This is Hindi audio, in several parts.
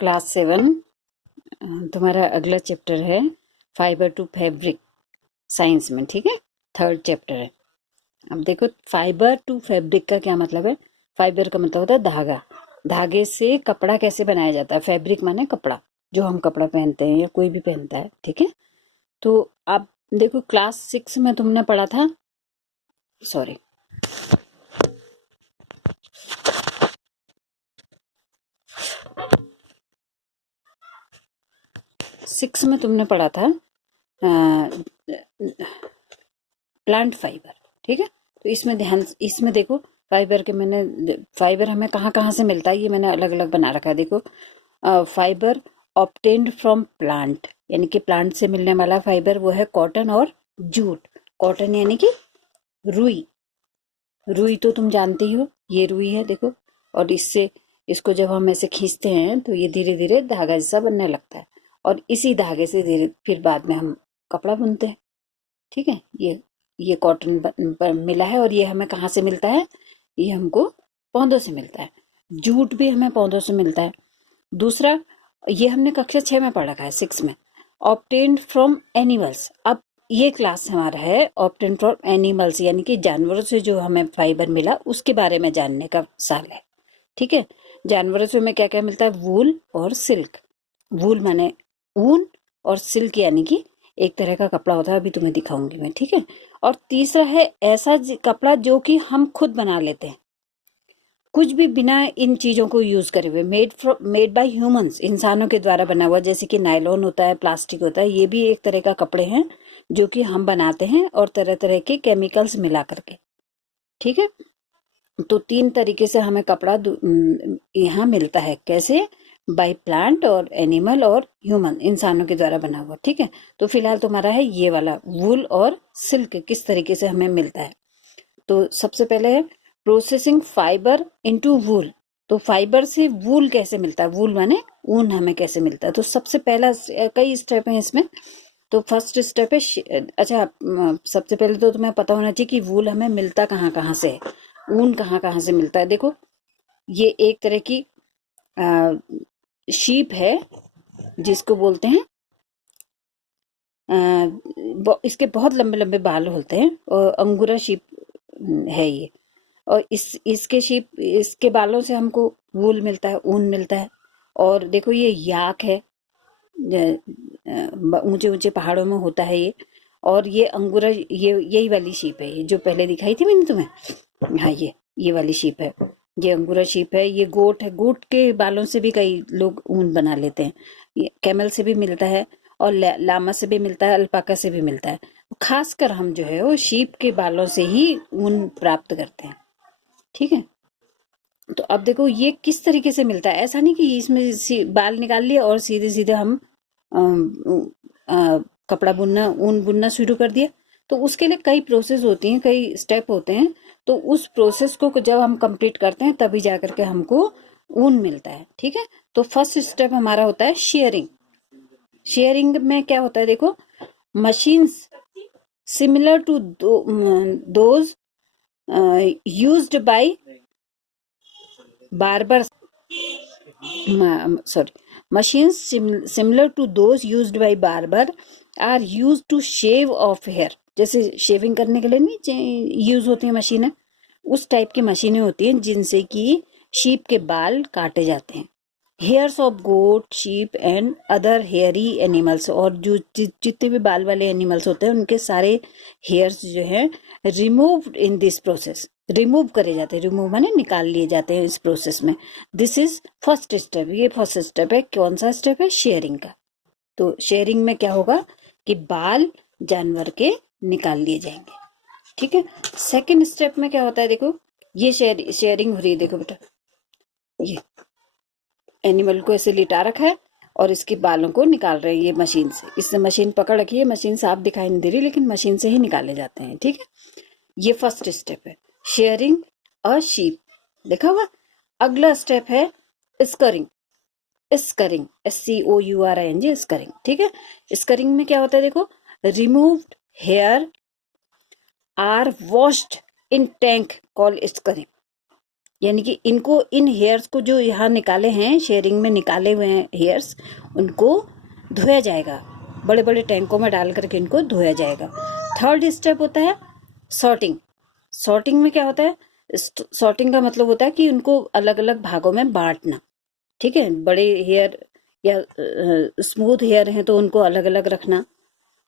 क्लास 7 तुम्हारा अगला चैप्टर है फाइबर टू फैब्रिक साइंस में, ठीक है। थर्ड चैप्टर है। अब देखो फाइबर टू फैब्रिक का क्या मतलब है। फाइबर का मतलब होता है धागा। धागे से कपड़ा कैसे बनाया जाता है। फैब्रिक माने कपड़ा, जो हम कपड़ा पहनते हैं या कोई भी पहनता है, ठीक है। तो आप देखो क्लास 6 में तुमने पढ़ा था, सॉरी 6 में तुमने पढ़ा था प्लांट फाइबर, ठीक है। तो इसमें ध्यान, इसमें देखो फाइबर के मैंने, फाइबर हमें कहाँ कहाँ से मिलता है ये मैंने अलग अलग बना रखा है। देखो फाइबर ऑब्टेन्ड फ्रॉम प्लांट, यानी कि प्लांट से मिलने वाला फाइबर वो है कॉटन और जूट। कॉटन यानी कि रुई। रुई तो तुम जानते ही हो, ये रुई है देखो। और इससे, इसको जब हम ऐसे खींचते हैं तो ये धीरे धीरे धागा जैसा बनने लगता है, और इसी धागे से धीरे फिर बाद में हम कपड़ा बुनते हैं, ठीक है। ये कॉटन मिला है, और ये हमें कहाँ से मिलता है, ये हमको पौधों से मिलता है। जूट भी हमें पौधों से मिलता है। दूसरा, ये हमने कक्षा 6 में पढ़ रखा है, 6 में। Obtained from animals. अब ये क्लास हमारा है ऑब्टेन्ड फ्रॉम एनिमल्स, यानी कि जानवरों से जो हमें फाइबर मिला उसके बारे में जानने का साल है, ठीक है। जानवरों से हमें क्या क्या मिलता है, वूल और सिल्क। वूल माने ऊन, और सिल्क यानी कि एक तरह का कपड़ा होता है, अभी तुम्हें दिखाऊंगी मैं, ठीक है। और तीसरा है ऐसा कपड़ा जो कि हम खुद बना लेते हैं, कुछ भी बिना इन चीजों को यूज करे हुए, मेड बाय ह्यूमंस, इंसानों के द्वारा बना हुआ। जैसे कि नायलॉन होता है, प्लास्टिक होता है, ये भी एक तरह का कपड़े हैं जो कि हम बनाते हैं, और तरह तरह के केमिकल्स मिला करके, ठीक है। तो 3 तरीके से हमें कपड़ा यहाँ मिलता है। कैसे, बाय प्लांट और एनिमल और ह्यूमन, इंसानों के द्वारा बना हुआ, ठीक है। तो फिलहाल तुम्हारा है ये वाला वूल और सिल्क किस तरीके से हमें मिलता है। तो सबसे पहले है प्रोसेसिंग फाइबर इनटू वूल। तो फाइबर से वूल कैसे मिलता है, वूल माने ऊन हमें कैसे मिलता है। तो सबसे पहला, कई स्टेप है इसमें। तो फर्स्ट स्टेप है अच्छा, सबसे पहले तो तुम्हें पता होना चाहिए कि वूल हमें मिलता कहाँ कहाँ से है, ऊन कहाँ कहाँ से मिलता है। देखो ये एक तरह की शीप है जिसको बोलते हैं, इसके बहुत लंबे लंबे बाल होते हैं, और अंगूरा शीप है ये। और इसके शीप, इसके बालों से हमको वूल मिलता है, ऊन मिलता है। और देखो ये याक है, ऊंचे ऊंचे पहाड़ों में होता है ये। और ये अंगूरा, ये यही वाली शीप है, ये जो पहले दिखाई थी मैंने तुम्हें, हाँ ये वाली शीप है, ये अंगूरा शीप है। ये गोट है, गोट के बालों से भी कई लोग ऊन बना लेते हैं। ये कैमल से भी मिलता है, और लामा से भी मिलता है, अल्पाका से भी मिलता है। खासकर हम जो है वो शीप के बालों से ही ऊन प्राप्त करते हैं, ठीक है। तो अब देखो ये किस तरीके से मिलता है। ऐसा नहीं कि इसमें बाल निकाल लिए और सीधे सीधे हम कपड़ा बुनना, ऊन बुनना शुरू कर दिया। तो उसके लिए कई प्रोसेस होती हैं, कई स्टेप होते हैं। तो उस प्रोसेस को जब हम कंप्लीट करते हैं तभी जाकर के हमको ऊन मिलता है, ठीक है। तो फर्स्ट स्टेप हमारा होता है शेयरिंग। शेयरिंग में क्या होता है, देखो machines similar to those used by barber, sorry, machines similar to those used by barber are used to shave off hair। जैसे शेविंग करने के लिए नहीं यूज होती है मशीनें, उस टाइप की मशीनें होती हैं जिनसे कि शीप के बाल काटे जाते हैं। Hairs of goat, sheep and other hairy animals, और जो जितने भी बाल वाले एनिमल्स होते हैं उनके सारे हेयर्स जो है removed in this process, remove करे जाते हैं। रिमूव माने निकाल लिए जाते हैं इस प्रोसेस में। दिस इज फर्स्ट स्टेप, ये फर्स्ट स्टेप है। कौन सा स्टेप है, शेयरिंग का। तो शेयरिंग में क्या होगा कि बाल जानवर के निकाल लिए जाएंगे, ठीक है। सेकेंड स्टेप में क्या होता है, देखो ये शेयरिंग हो रही है, देखो बेटा ये एनिमल को ऐसे लिटा रखा है और इसके बालों को निकाल रहे हैं ये मशीन से। इसने मशीन पकड़ रखी है, मशीन साफ दिखाई नहीं दे रही लेकिन मशीन से ही निकाले जाते हैं, ठीक है। ये फर्स्ट स्टेप है, शेयरिंग अ शीप, देखा हुआ। अगला स्टेप है स्करिंग। स्करिंग, SCOURING, स्करिंग, ठीक है। स्करिंग में क्या होता है, देखो removed hair are washed in tank called scouring. यानी कि इनको, इन हेयर्स को जो यहाँ निकाले हैं, शेयरिंग में निकाले हुए हैं हेयर्स, उनको धोया जाएगा, बड़े बड़े टैंकों में डाल करके इनको धोया जाएगा। थर्ड स्टेप होता है सॉर्टिंग। सॉर्टिंग में क्या होता है? सॉर्टिंग का मतलब होता है कि उनको अलग अलग भागों में बांटना। ठीक है, बड़े हेयर या स्मूथ हेयर हैं तो उनको अलग अलग रखना,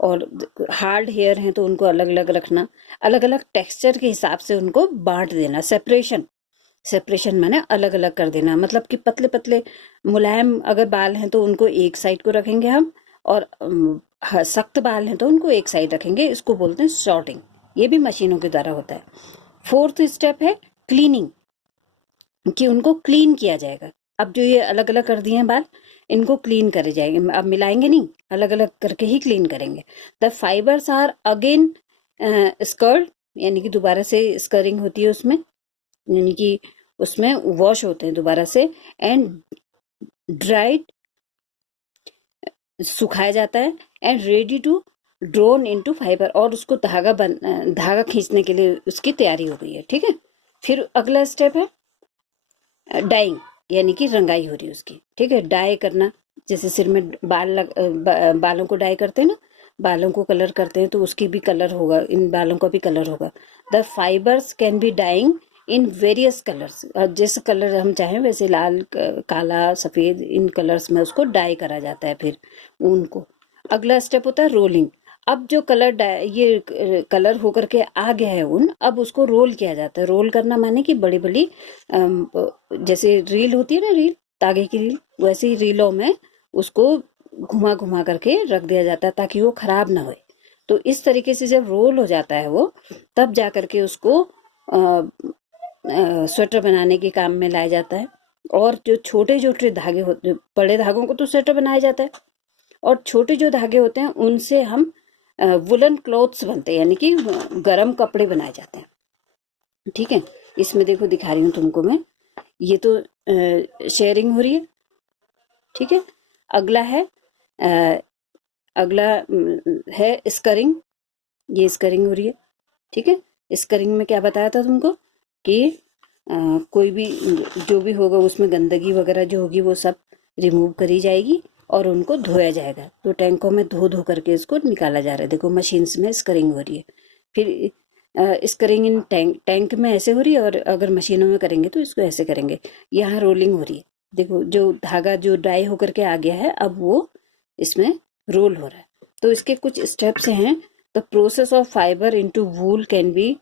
और हार्ड हेयर हैं तो उनको अलग अलग रखना, अलग अलग टेक्सचर के हिसाब से उनको बांट देना। सेपरेशन, सेपरेशन माने अलग अलग कर देना, मतलब कि पतले पतले मुलायम अगर बाल हैं तो उनको एक साइड को रखेंगे हम, और सख्त बाल हैं तो उनको एक साइड रखेंगे। इसको बोलते हैं सॉर्टिंग। ये भी मशीनों के द्वारा होता है। फोर्थ स्टेप है क्लीनिंग, कि उनको क्लीन किया जाएगा। अब जो ये अलग अलग कर दिए हैं बाल, इनको क्लीन करे जाएंगे। अब मिलाएंगे नहीं, अलग अलग करके ही क्लीन करेंगे। The fibres are again scoured, यानी कि दोबारा से स्करिंग होती है उसमें, यानी कि उसमें वॉश होते हैं दोबारा से, एंड ड्राइड, सुखाया जाता है, and ready to drawn into fibre, और उसको धागा खींचने के लिए उसकी तैयारी हो गई है। ठीक है, फिर अगला स्टेप है डाइंग, यानी कि रंगाई हो रही है उसकी। ठीक है, डाई करना, जैसे सिर में बालों को डाई करते हैं ना, बालों को कलर करते हैं, तो उसकी भी कलर होगा, इन बालों का भी कलर होगा। The fibres can be dyeing in various colours, जैसे कलर हम चाहें वैसे, लाल, काला, सफेद, इन कलर्स में उसको डाई करा जाता है फिर ऊन को। अगला स्टेप होता है रोलिंग। अब जो ये कलर होकर के आ गया है ऊन, अब उसको रोल किया जाता है। रोल करना माने कि बड़ी बड़ी जैसे रील होती है ना, रील, धागे की रील, वैसे ही रीलों में उसको घुमा घुमा करके रख दिया जाता है ताकि वो खराब ना हो। तो इस तरीके से जब रोल हो जाता है वो, तब जा करके उसको स्वेटर बनाने के काम में लाया जाता है। और जो छोटे छोटे धागे होते, बड़े धागों को तो स्वेटर बनाया जाता है, और छोटे जो धागे होते हैं उनसे हम वुलन क्लॉथ्स बनते हैं, यानी कि गर्म कपड़े बनाए जाते हैं। ठीक है, इसमें देखो दिखा रही हूँ तुमको मैं, ये तो शेयरिंग हो रही है। ठीक है, अगला है स्करिंग, ये स्करिंग हो रही है। ठीक है, स्करिंग में क्या बताया था तुमको कि कोई भी जो भी होगा उसमें गंदगी वगैरह जो होगी वो सब रिमूव करी जाएगी और उनको धोया जाएगा। तो टैंकों में धो धो करके इसको निकाला जा रहा है। देखो मशीन्स में स्करिंग हो रही है। फिर स्करिंग इन टैंक में ऐसे हो रही है, और अगर मशीनों में करेंगे तो इसको ऐसे करेंगे। यहाँ रोलिंग हो रही है। देखो जो धागा जो डाई होकर के आ गया है, अब वो इसमें रोल हो रहा है। तो इसके कुछ स्टेप्स हैं। The process of fibre into wool can be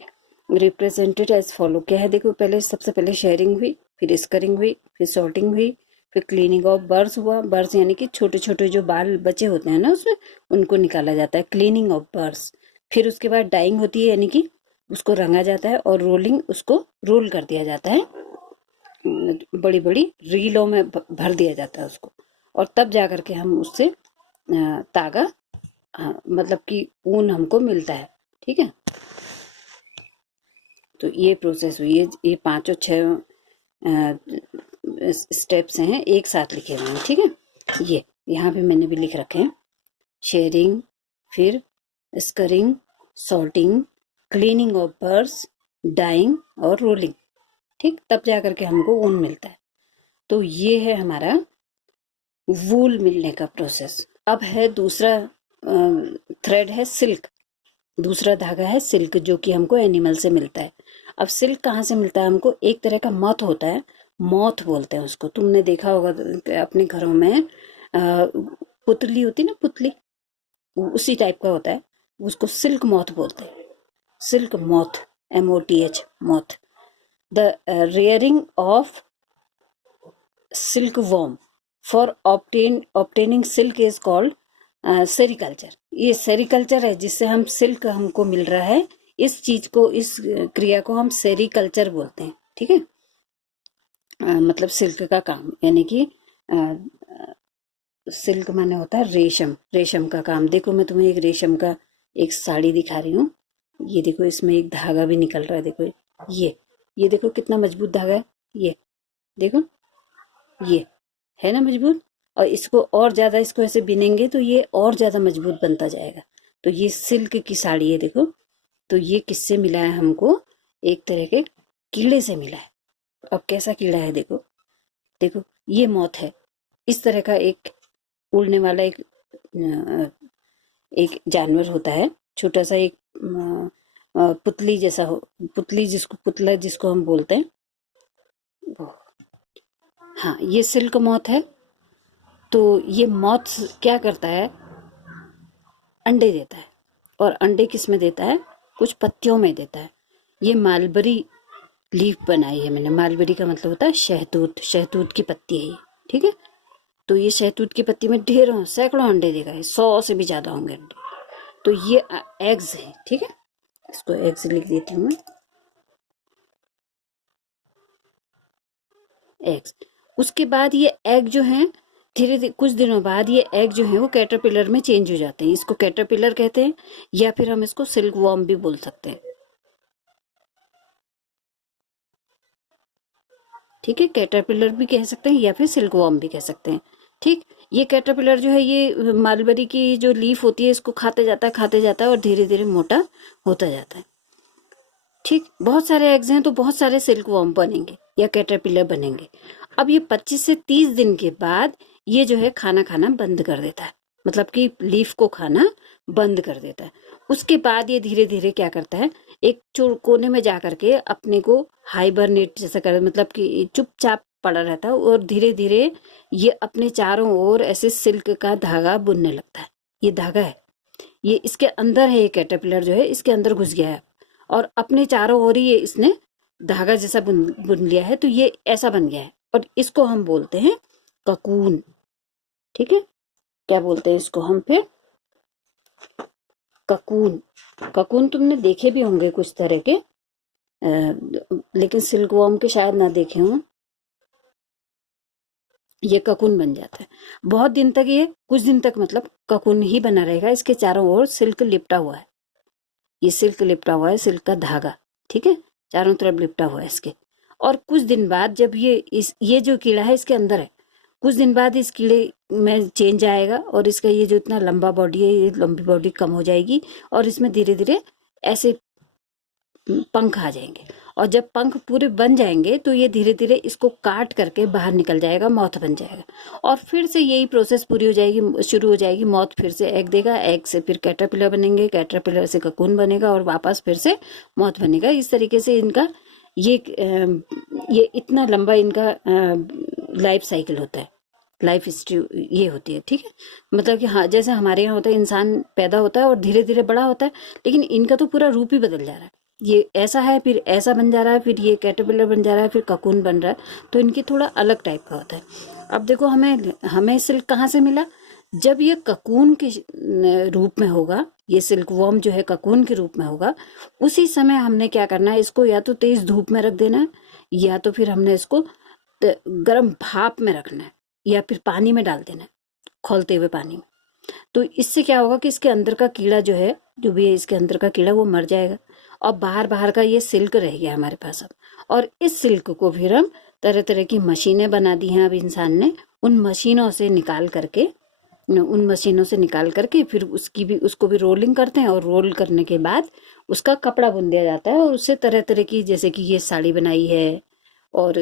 represented as follow. क्या है, देखो पहले, सबसे पहले शेयरिंग हुई, फिर स्करिंग हुई, फिर सॉर्टिंग हुई, फिर क्लीनिंग ऑफ बर्स हुआ। बर्स यानी कि छोटे छोटे जो बाल बचे होते हैं ना उसमें, उनको निकाला जाता है, क्लीनिंग ऑफ बर्स। फिर उसके बाद डाइंग होती है, यानी कि उसको रंगा जाता है, और रोलिंग, उसको रोल कर दिया जाता है, बड़ी बड़ी रीलों में भर दिया जाता है उसको, और तब जा करके हम उससे तागा, मतलब कि ऊन हमको मिलता है। ठीक है, तो ये प्रोसेस हुई है। ये पांचों छह स्टेप्स हैं, एक साथ लिखे हुए हैं। ठीक है, ये यहाँ पे मैंने भी लिख रखे हैं, शेयरिंग, फिर scouring, sorting, cleaning of burrs, dyeing और रोलिंग। ठीक, तब जा करके हमको ऊन मिलता है। तो ये है हमारा वूल मिलने का प्रोसेस। अब है दूसरा थ्रेड है सिल्क, दूसरा धागा है सिल्क, जो कि हमको एनिमल से मिलता है। अब सिल्क कहाँ से मिलता है हमको? एक तरह का मॉथ होता है, मॉथ बोलते हैं उसको। तुमने देखा होगा अपने घरों में पुतली होती ना, पुतली, उसी टाइप का होता है, उसको सिल्क मॉथ बोलते हैं। Silk moth, MOTH, moth. The rearing of silk worm for obtaining silk is called sericulture. ये सेरिकल्चर है, जिससे हम सिल्क हमको मिल रहा है। इस चीज को, इस क्रिया को हम सेरिकल्चर बोलते हैं। ठीक है, मतलब सिल्क का काम, यानी कि सिल्क माने होता है रेशम, रेशम का काम। देखो मैं तुम्हें एक रेशम का एक साड़ी दिखा रही हूँ। ये देखो, इसमें एक धागा भी निकल रहा है। देखो ये देखो कितना मजबूत धागा है। ये देखो, ये है ना मजबूत, और इसको और ज्यादा, इसको ऐसे बिनेंगे तो ये और ज्यादा मजबूत बनता जाएगा। तो ये सिल्क की साड़ी है। देखो, तो ये किससे मिला है हमको? एक तरह के कीड़े से मिला है। अब कैसा कीड़ा है देखो, देखो ये मौत है। इस तरह का एक उड़ने वाला एक जानवर होता है, छोटा सा एक पुतली जैसा हो, पुतली जिसको पुतला जिसको हम बोलते हैं वो। हाँ, ये सिल्क मौत है। तो ये मौत क्या करता है, अंडे देता है। और अंडे किस में देता है, कुछ पत्तियों में देता है। ये मालबरी लीफ बनाई है मैंने। मालबरी का मतलब होता है शहतूत, शहतूत की पत्ती है ये, ठीक है। तो ये शहतूत की पत्ती में ढेरों सैकड़ों अंडे देगा, 100 से भी ज्यादा होंगे अंडे। तो ये एग्स है, ठीक है। इसको एग्स लिख देती हूँ मैं, एग्स। उसके बाद ये एग जो है धीरे धीरे कुछ दिनों बाद ये एग जो है वो कैटरपिलर में चेंज हो जाते हैं। इसको कैटरपिलर कहते हैं, या फिर हम इसको सिल्क वॉर्म भी बोल सकते हैं, ठीक है। कैटरपिलर भी कह सकते हैं या फिर सिल्क वॉर्म भी कह सकते हैं, ठीक। ये कैटरपिलर जो है ये मालबरी की जो लीफ होती है इसको खाते जाता है और धीरे धीरे मोटा होता जाता है, ठीक। बहुत सारे एग्स हैं तो बहुत सारे सिल्क वॉर्म बनेंगे या कैटरपिलर बनेंगे। अब ये 25 से 30 दिन के बाद ये जो है खाना खाना बंद कर देता है, मतलब कि लीफ को खाना बंद कर देता है। उसके बाद ये धीरे धीरे क्या करता है, एक कोने में जा करके अपने को हाइबरनेट जैसा कर, मतलब कि चुपचाप पड़ा रहता है और धीरे धीरे ये अपने चारों ओर ऐसे सिल्क का धागा बुनने लगता है। ये धागा है, ये इसके अंदर है, ये कैटरपिलर जो है इसके अंदर घुस गया है और अपने चारों ओर ही ये इसने धागा जैसा बुन लिया है। तो ये ऐसा बन गया है और इसको हम बोलते हैं ककून, ठीक है। क्या बोलते हैं इसको हम फिर, ककून। ककून तुमने देखे भी होंगे कुछ तरह के, लेकिन सिल्क वॉर्म के शायद ना देखे हों। ये ककून बन जाता है। बहुत दिन तक ये, कुछ दिन तक मतलब ककून ही बना रहेगा, इसके चारों ओर सिल्क लिपटा हुआ है। ये सिल्क लिपटा हुआ है, सिल्क का धागा, ठीक है, चारों तरफ लिपटा हुआ है इसके। और कुछ दिन बाद जब ये जो कीड़ा है इसके अंदर है, कुछ दिन बाद इस कीड़े में चेंज आएगा और इसका ये जो इतना लंबा बॉडी है ये लंबी बॉडी कम हो जाएगी और इसमें धीरे धीरे ऐसे पंख आ जाएंगे। और जब पंख पूरे बन जाएंगे तो ये धीरे धीरे इसको काट करके बाहर निकल जाएगा, मौत बन जाएगा। और फिर से यही प्रोसेस पूरी हो जाएगी, शुरू हो जाएगी। मौत फिर से एग देगा, एग से फिर कैटरपिलर बनेंगे, कैटरपिलर से ककून बनेगा और वापस फिर से मौत बनेगा। इस तरीके से इनका ये इतना लंबा इनका लाइफ साइकिल होता है, लाइफ हिस्ट्री ये होती है, ठीक है। मतलब कि हाँ, जैसे हमारे यहाँ होता है, इंसान पैदा होता है और धीरे धीरे बड़ा होता है, लेकिन इनका तो पूरा रूप ही बदल जा रहा है। ये ऐसा है, फिर ऐसा बन जा रहा है, फिर ये कैटरपिलर बन जा रहा है, फिर ककून बन रहा है। तो इनकी थोड़ा अलग टाइप का होता है। अब देखो हमें सिल्क कहाँ से मिला, जब ये ककून के रूप में होगा, ये सिल्क वॉर्म जो है ककून के रूप में होगा, उसी समय हमने क्या करना है, इसको या तो तेज धूप में रख देना है या तो फिर हमने इसको गर्म भाप में रखना है या फिर पानी में डाल देना है, खौलते हुए पानी में। तो इससे क्या होगा कि इसके अंदर का कीड़ा जो है, जो भी है इसके अंदर का कीड़ा, वो मर जाएगा और बाहर बाहर का ये सिल्क रह गया हमारे पास अब। और इस सिल्क को फिर हम तरह तरह की मशीनें बना दी हैं अब इंसान ने। उन मशीनों से निकाल करके फिर उसको भी रोलिंग करते हैं और रोल करने के बाद उसका कपड़ा बुन दिया जाता है और उससे तरह तरह की, जैसे कि ये साड़ी बनाई है और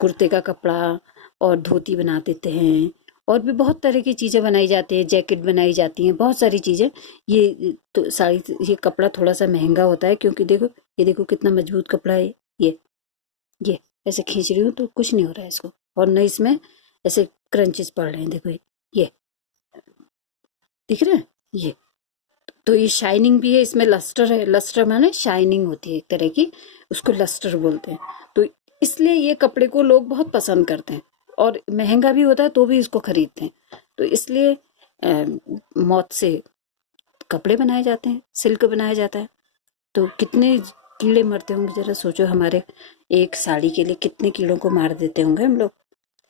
कुर्ते का कपड़ा और धोती बना देते हैं और भी बहुत तरह की चीजें बनाई जाती है, जैकेट बनाई जाती हैं, बहुत सारी चीजें। ये तो साड़ी, ये कपड़ा थोड़ा सा महंगा होता है क्योंकि देखो, ये देखो कितना मजबूत कपड़ा है। ये ऐसे खींच रही हूँ तो कुछ नहीं हो रहा है इसको, और न इसमें ऐसे क्रंचेस पड़ रहे हैं। देखो ये दिख रहा है ये। तो ये शाइनिंग भी है, इसमें लस्टर है। लस्टर माने शाइनिंग होती है एक तरह की, उसको लस्टर बोलते हैं। तो इसलिए ये कपड़े को लोग बहुत पसंद करते हैं और महंगा भी होता है तो भी इसको खरीदते हैं। तो इसलिए मौत से कपड़े बनाए जाते हैं, सिल्क बनाया जाता है। तो कितने कीड़े मरते होंगे, जरा सोचो, हमारे एक साड़ी के लिए कितने कीड़ों को मार देते होंगे हम लोग,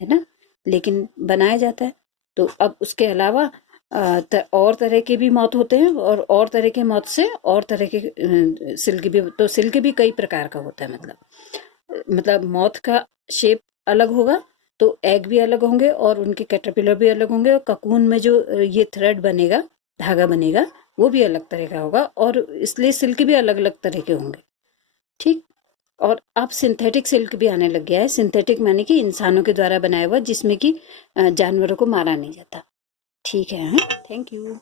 है ना। लेकिन बनाया जाता है। तो अब उसके अलावा और तरह के भी मौत होते हैं और तरह के मौत से और तरह के सिल्क भी, तो सिल्क भी कई प्रकार का होता है। मतलब मौत का शेप अलग होगा तो एग भी अलग होंगे और उनके कैटरपिलर भी अलग होंगे और ककून में जो ये थ्रेड बनेगा, धागा बनेगा, वो भी अलग तरह का होगा और इसलिए सिल्क भी अलग अलग तरह के होंगे, ठीक। और अब सिंथेटिक सिल्क भी आने लग गया है। सिंथेटिक माने कि इंसानों के द्वारा बनाया हुआ, जिसमें कि जानवरों को मारा नहीं जाता। ठीक है, थैंक यू।